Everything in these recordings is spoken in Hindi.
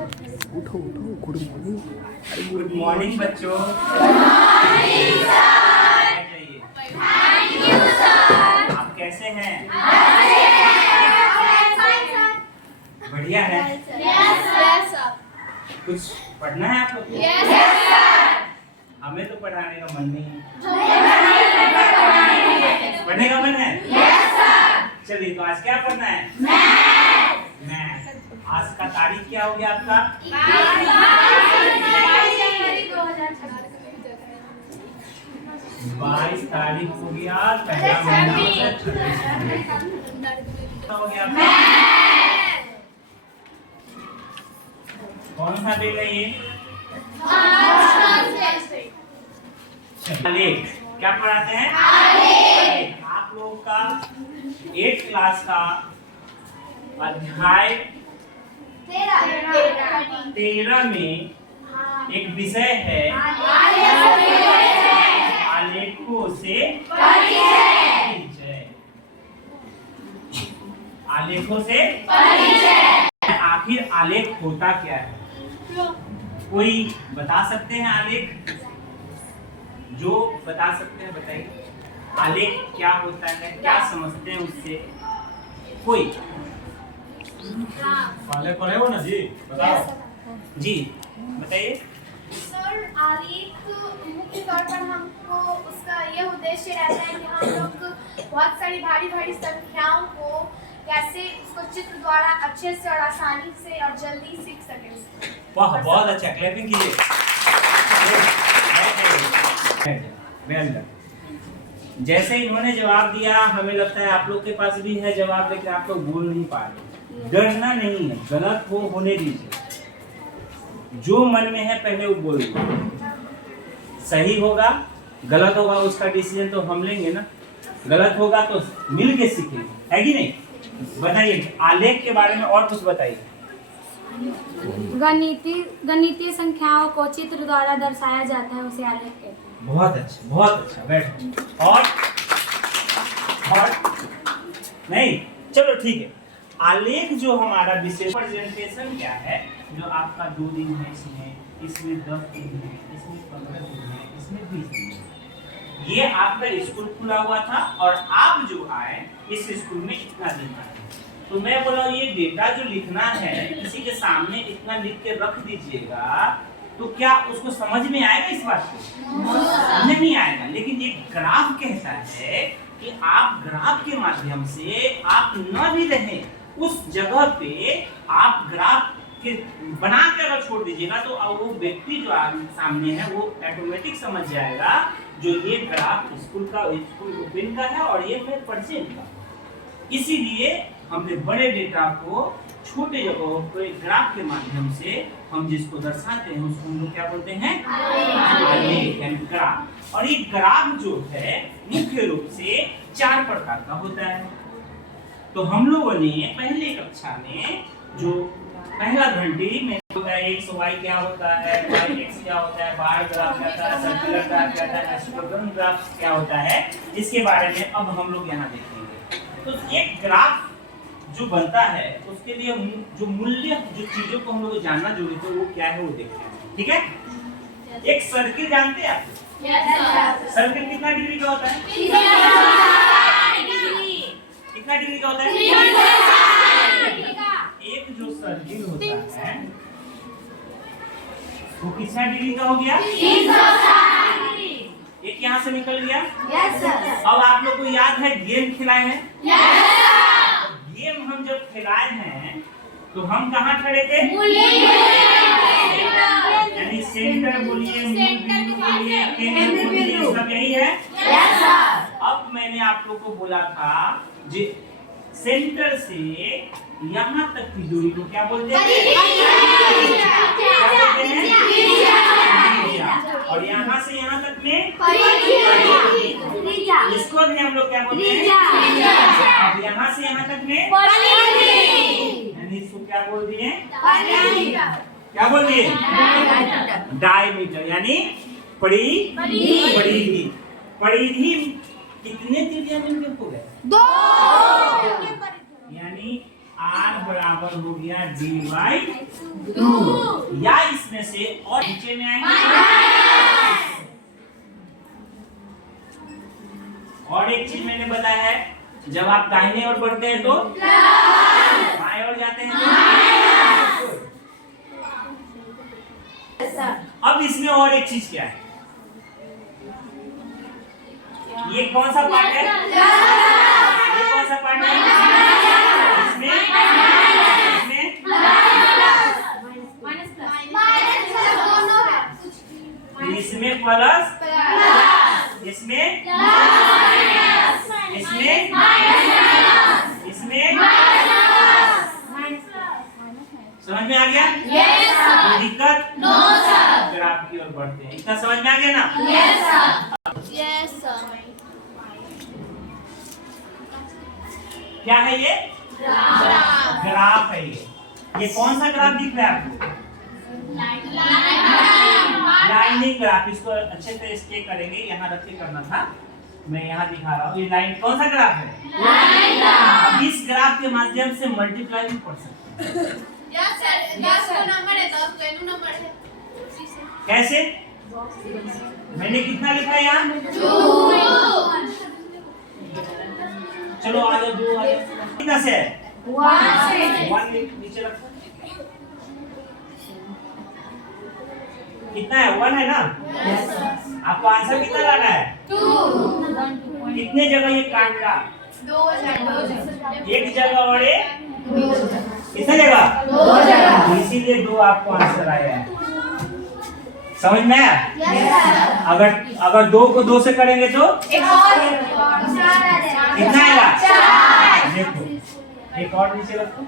उठो उठो, गुड मॉर्निंग। गुड मॉर्निंग बच्चों। आप कैसे हैं? बढ़िया है। कुछ पढ़ना है आप लोग को? हमें तो पढ़ाने का मन नहीं है। पढ़ने का मन है? चलिए, तो आज क्या पढ़ना है? मैथ। आज का तारीख क्या हो गया आपका? 22 तारीख हो गया। पहला महीना हो गया। कौन सा डे है ये? आलेख। क्या पढ़ाते हैं? आलेख। आप लोगों का 8th क्लास का अध्याय 13 में एक विषय है आलेखों से परिचय। आलेखों से परिचय। आखिर आलेख होता क्या है? कोई बता सकते हैं आलेख? जो बता सकते हैं बताइए। आलेख क्या होता है, क्या समझते हैं उससे? कोई आलेख पढ़े हो ना जी, बताओ। जी बताइए। सर, आलेख मुख्य तौर पर हमको उसका यह उद्देश्य रहता है कि हम लोग बहुत सारी भारी भारी संख्याओं को कैसे उसको चित्र द्वारा अच्छे से और आसानी से और जल्दी सीख सकें। वाह, बहुत अच्छा, क्लैपिंग कीजिए। Well done. जैसे इन्होंने जवाब दिया, हमें लगता है आप लोग के पास भी है जवाब, लेकिन आप लोग बोल नहीं पा रहे। डरना नहीं है, गलत हो होने दीजिए। जो मन में है पहले वो बोलिए। सही होगा, गलत होगा, उसका डिसीजन तो हम लेंगे ना। गलत होगा तो मिल के सीखेंगे, है कि नहीं? बताइए, आलेख के बारे में और कुछ बताइए। गणितीय संख्याओं को चित्र द्वारा दर्शाया जाता है, उसे आलेख कहते हैं। बहुत अच्छा, बहुत अच्छा। बैठो। और नहीं, चलो ठीक है। आलेख जो हमारा विषय प्रेजेंटेशन क्या है, जो आपका 2 दिन है, इसमें 10 दिन है, इसमें 15 दिन है, इसमें 20 दिन है। ये आपका स्कूल खुला हुआ था और आप जो आए इस स्कूल में इतना दिन आए। तो मैं बोला ये डेटा जो लिखना है किसी के सामने इतना लिख के रख दीजिएगा, तो क्या उसको समझ में आएगा इस बात को? नहीं आएगा। लेकिन ये ग्राफ कहता है कि आप ग्राफ के माध्यम से आप न भी रहें उस जगह पे, आप ग्राफ के बना के अगर छोड़ दीजिएगा तो वो व्यक्ति जो सामने है वो ऑटोमेटिक समझ जाएगा जो ये ग्राफ स्कूल ओपन का है और ये फिर परसेंट का। इसीलिए हमने बड़े डेटा को छोटे जगहों पे ग्राफ के माध्यम से हम जिसको दर्शाते हैं उसको हम लोग क्या बोलते हैं? आलेख, यानी ग्राफ। और ये ग्राफ जो है मुख्य रूप से 4 प्रकार का होता है। तो हम लोगों ने पहले कक्षा में जो पहला घंटी में होता है x/y क्या होता है, y/x क्या होता है, बार ग्राफ क्या होता है, सर्कुलर ग्राफ क्या होता है, हिस्टोग्राम ग्राफ क्या होता है, इसके बारे में अब हम लोग यहाँ देखेंगे। तो एक ग्राफ जो बनता है उसके लिए जो मूल्य, जो चीजों को हम लोग जानना जरूरी है वो क्या है वो देखते हैं। ठीक है? एक सर्किल जानते हैं आप? सर्किल कितना डिग्री का होता है? कितना डिग्री का होता है? एक जो सर्किल होता है वो कितना डिग्री का हो गया? एक यहाँ से निकल गया। अब आप लोग को याद है गेम खिलाए हैं? गेम हम जब खिलाए हैं तो हम कहाँ खड़े थे? यानी सेंटर बोलिए, केंद्र बोलिए, सब यही है। अब मैंने आप लोग को बोला था जी, सेंटर से यहाँ तक की दूरी को क्या बोलते हैं? और यहाँ से यहाँ तक में इसको भी हम लोग क्या बोलते हैं? अब यहाँ से यहाँ तक में यानी इसको क्या बोल दिए? क्या बोल दिए? डायमीटर, यानी परिधि। परिधि कितने त्रिज्या मिलके हो गए? 2। यानी r बराबर हो गया dy/2 या इसमें से और नीचे में आएंगे और एक चीज मैंने बताया है, जब आप दाहिने ओर बढ़ते हैं तो बाएं ओर जाते हैं तो अब इसमें और एक चीज क्या है, ये कौन सा पार्ट है, ये कौन सा पार्ट है, इसमें इसमें प्लस, इसमें समझ में आ गया? कोई दिक्कत? ग्राफ की ओर बढ़ते हैं, इतना समझ में आ गया ना? क्या है ये? ग्राफ है ये कौन सा ग्राफ दिख रहा है आपको? Lining graph. इसको अच्छे से स्टे करेंगे, यहाँ रख के करना था, मैं यहाँ दिखा रहा हूँ। ये लाइन कौन सा ग्राफ है? अब इस ग्राफ के माध्यम से मल्टीप्लाई भी पढ़ सकते हैं। कैसे? मैंने कितना लिखा है यहाँ? चलो आ जाओ, 2 आ जाओ। कितना से है? 1 नीचे रखो। कितना है? 1 है ना? आपको आंसर कितना लाना है? 2। कितने जगह ये काटा? 2 एक जगह और एक कितने जगह? 2 जगह। इसीलिए 2 आपको आंसर आया है। समझ में आया? अगर 2 को 2 से करेंगे तो कितना आएगा? 4। देखो एक और नीचे रखो।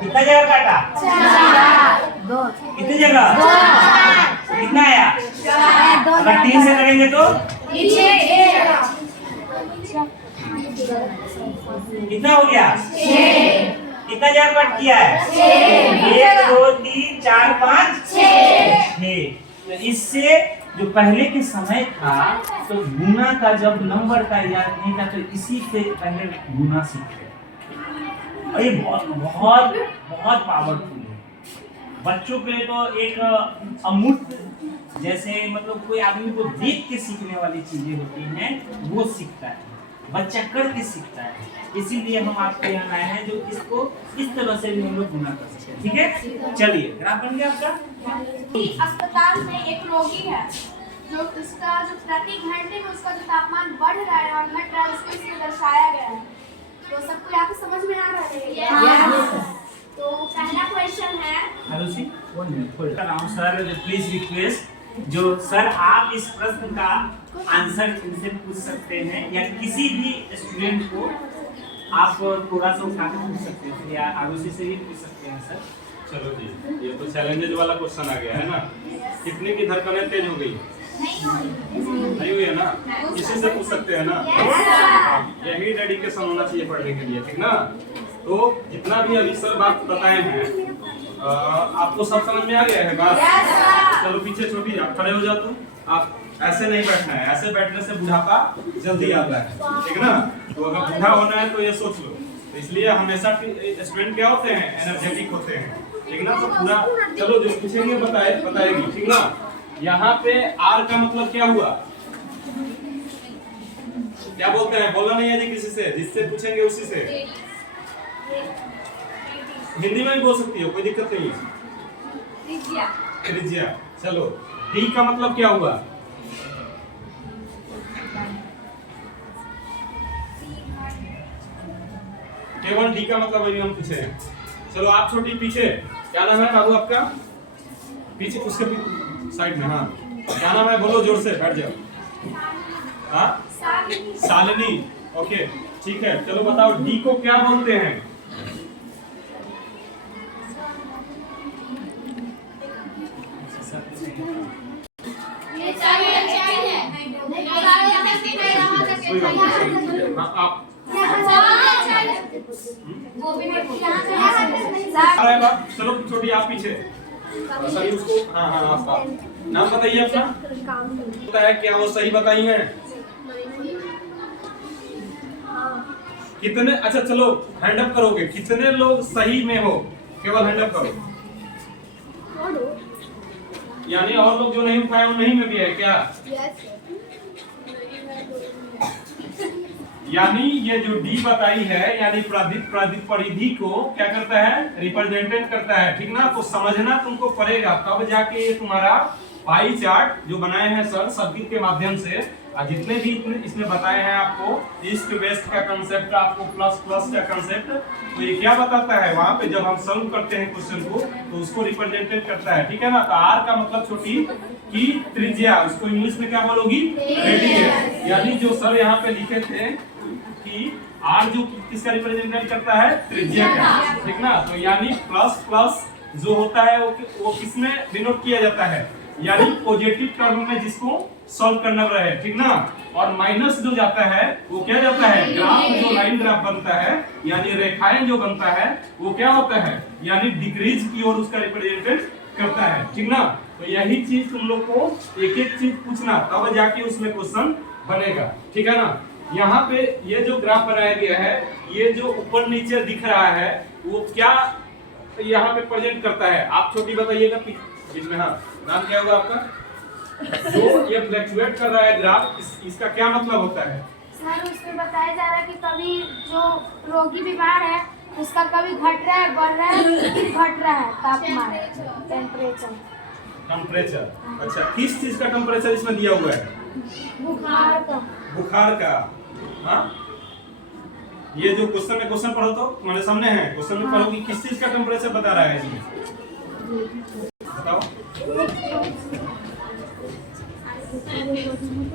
कितना जगह काटा? 2। कितनी जगह? 2। कितना आया? 4। अगर 3 से करेंगे तो कितना हो गया? 6। कितना जगह कट किया है? 1 2 3 4 5 6। तो इससे जो पहले के समय था तो गुना का जब नंबर का याद नहीं था तो इसी से पहले गुना सीखते। और ये बहुत पावरफुल है बच्चों के लिए। तो एक अमूर्त जैसे मतलब कोई आदमी को देख के सीखने वाली चीजें होती हैं, वो सीखता है, बच्चा करके सीखता है। इसीलिए हम आपके यहाँ आए हैं जो इसको इस तरह से भी हम लोग गुना कर सकते हैं। ठीक है, चलिए ग्राफ बन गया आपका। अस्पताल में एक रोगी है जो उसका जो प्रति घंटे में उसका जो तापमान बढ़ रहा है और घट रहा है, उसको इसमें दर्शाया गया है। तो सबको यहाँ पे समझ में आ रहा है? तो पहला क्वेश्चन है सर प्लीज रिक्वेस्ट, जो सर आप इस प्रश्न का आंसर इनसे पूछ सकते हैं या किसी भी स्टूडेंट को आप थोड़ा सा उठा के पूछ सकते हैं या आरुषि से भी पूछ सकते हैं सर। चलो जी, ये तो चैलेंजेस वाला क्वेश्चन आ गया है ना। कितने की धड़कनें तेज हो गई? नहीं हुई है ना? इसी से पूछ सकते हैं ना। यही डेडिकेशन होना चाहिए पढ़ने के लिए, ठीक ना? तो जितना भी अभी सर बात बताए हैं आपको सब समझ में आ गया है बात? चलो पीछे छोटी आप खड़े हो जाओ। तो आप ऐसे नहीं बैठना है, ऐसे बैठने से बुढ़ापा जल्दी आता है, ठीक ना? तो अगर बूढ़ा होना है तो ये सोच लो। तो इसलिए हमेशा स्टूडेंट क्या होते हैं? एनर्जेटिक होते हैं, ठीक ना? तो पूरा चलो जो पूछेंगे बताएगी, ठीक ना? यहाँ पे आर का मतलब क्या हुआ? क्या बोलते हैं? बोलना नहीं है जी किसी से, जिससे पूछेंगे उसी से। हिंदी में भी बोल सकती हो, कोई दिक्कत नहीं है। त्रिज्या। चलो डी का मतलब क्या हुआ? केवल डी का मतलब अभी हम पूछे हैं। चलो आप छोटी पीछे, क्या नाम है बाबू आपका? पीछे उसके साइड में। हाँ क्या नाम है? बोलो जोर से, बैठ जाओ। हाँ शालिनी। ओके ठीक है, चलो बताओ डी को क्या बोलते हैं? आप चलो छोटी आप पीछे सही उसको। हाँ आपका नाम बताइए अपना। पता है क्या वो सही बताई हैं? कितने, अच्छा चलो हैंड अप करोगे, कितने लोग सही में हो, केवल हैंड अप करो। यानी और लोग जो नहीं उठाए वो नहीं में भी है क्या? यानी ये जो डी बताई है, यानी परिधि को क्या करता है, रिप्रेजेंटेट करता है, ठीक ना। तो समझना तुमको पड़ेगा, तब जाके ये तुम्हारा पाई चार्ट जो बनाए हैं सर सर्किट के माध्यम से, जितने भी इसमें बताए हैं आपको, ईस्ट वेस्ट का कंसेप्ट, आपको प्लस प्लस का कंसेप्ट, तो ये क्या बताता है वहां पे जब हम सॉल्व करते हैं क्वेश्चन को, तो उसको रिप्रेजेंटेट करता है, ठीक है ना। तो आर का मतलब छोटी की त्रिज्या, उसको इंग्लिश में क्या बोलोगी, रेडियस। यानी जो सर यहाँ पे लिखे थे कि आर जो किसका रिप्रेजेंटेट करता है, त्रिज्या का, ठीक ना। तो यानी प्लस प्लस जो होता है वो किसमें डिनोट किया जाता है, यानी पॉजिटिव टर्म में जिसको सॉल्व करना रहे, ठीक ना। और माइनस जो जाता है वो क्या जाता है, ग्राफ जो लाइन ग्राफ बनता है, यानी रेखाएं जो बनता है वो क्या होता है, यानी डिक्रीज की ओर उसका रिप्रेजेंटेट करता है, ठीक ना। तो यही चीज तुम लोग को एक एक चीज पूछना, तब जाके उसमें क्वेश्चन बनेगा, ठीक है ना। यहाँ पे ये जो ग्राफ बनाया गया है, ये जो ऊपर नीचे दिख रहा है वो क्या यहाँ पे प्रेजेंट करता है, आप छोटी बताइएगा बीच में। हाँ, नाम क्या होगा आपका? जो ये फ्लक्चुएट कर रहा है ग्राफ, इसका क्या मतलब होता है? सर उसमें बताया जा रहा है कि कभी जो रोगी बीमार है उसका कभी घट रहा है, बढ़ रहा है, फिर घट रहा है तापमान, टेम्परेचर। अच्छा, किस चीज का टेम्परेचर इसमें दिया हुआ है? बुखार का। बुखार का। हाँ, ये जो क्वेश्चन में क्वेश्चन पढ़ो तो तुम्हारे सामने है, क्वेश्चन में पढ़ो कि किस चीज का टेम्परेचर बता रहा है इसमें, बताओ।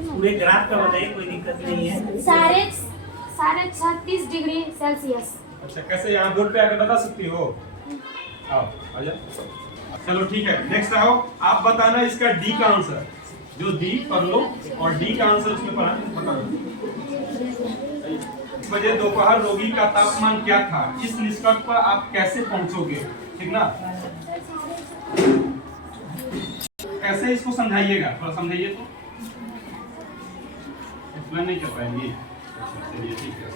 पूरे ग्राफ का बताइए, कोई दिक्कत नहीं है। 36.5 डिग्री सेल्सियस। अच्छा, कैसे यहाँ बोर्ड पे आकर बता सकती हो? आओ, आजा। चलो ठीक है, नेक्स्ट आओ, आप बताना इसका डी का आंसर, जो डी पढ़ लो और डी का आंसर उसमें बता दो। बजे दोपहर रोगी का तापमान क्या था, इस निष्कर्ष पर आप कैसे पहुंचोगे, ठीक ना। कैसे इसको समझाइएगा, थोड़ा समझाइए तो, एक्सप्लेन नहीं कर पाएंगे। चलिए ठीक है,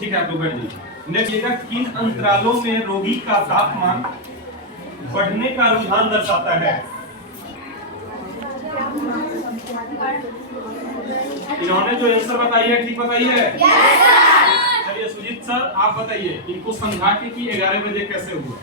ठीक है, आप लोग बैठ जाइए। नेक्स्ट, किन अंतरालों में रोगी का तापमान बढ़ने का रुझान दर्शाता है? इन्होंने जो आंसर बताई है ठीक बताई है? चलिए सुजीत सर आप बताइए इनको समझा के कि 11 बजे कैसे हुआ।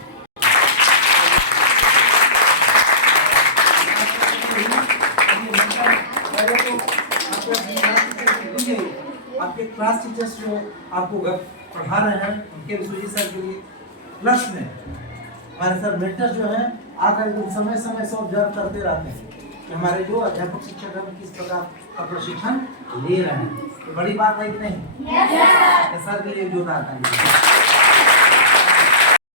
आपके क्लास टीचर्स जो आपको पढ़ा रहे हैं उनके सुजीत सर के लिए, प्लस में हमारे सर मेंटर जो है आकर समय समय से ऑब्जर्व करते रहते हैं कि हमारे जो अध्यापक शिक्षक हम किस प्रकार का प्रशिक्षण ले रहे हैं। तो बड़ी बात है कि नहीं? सर के लिए जोरदार ताली।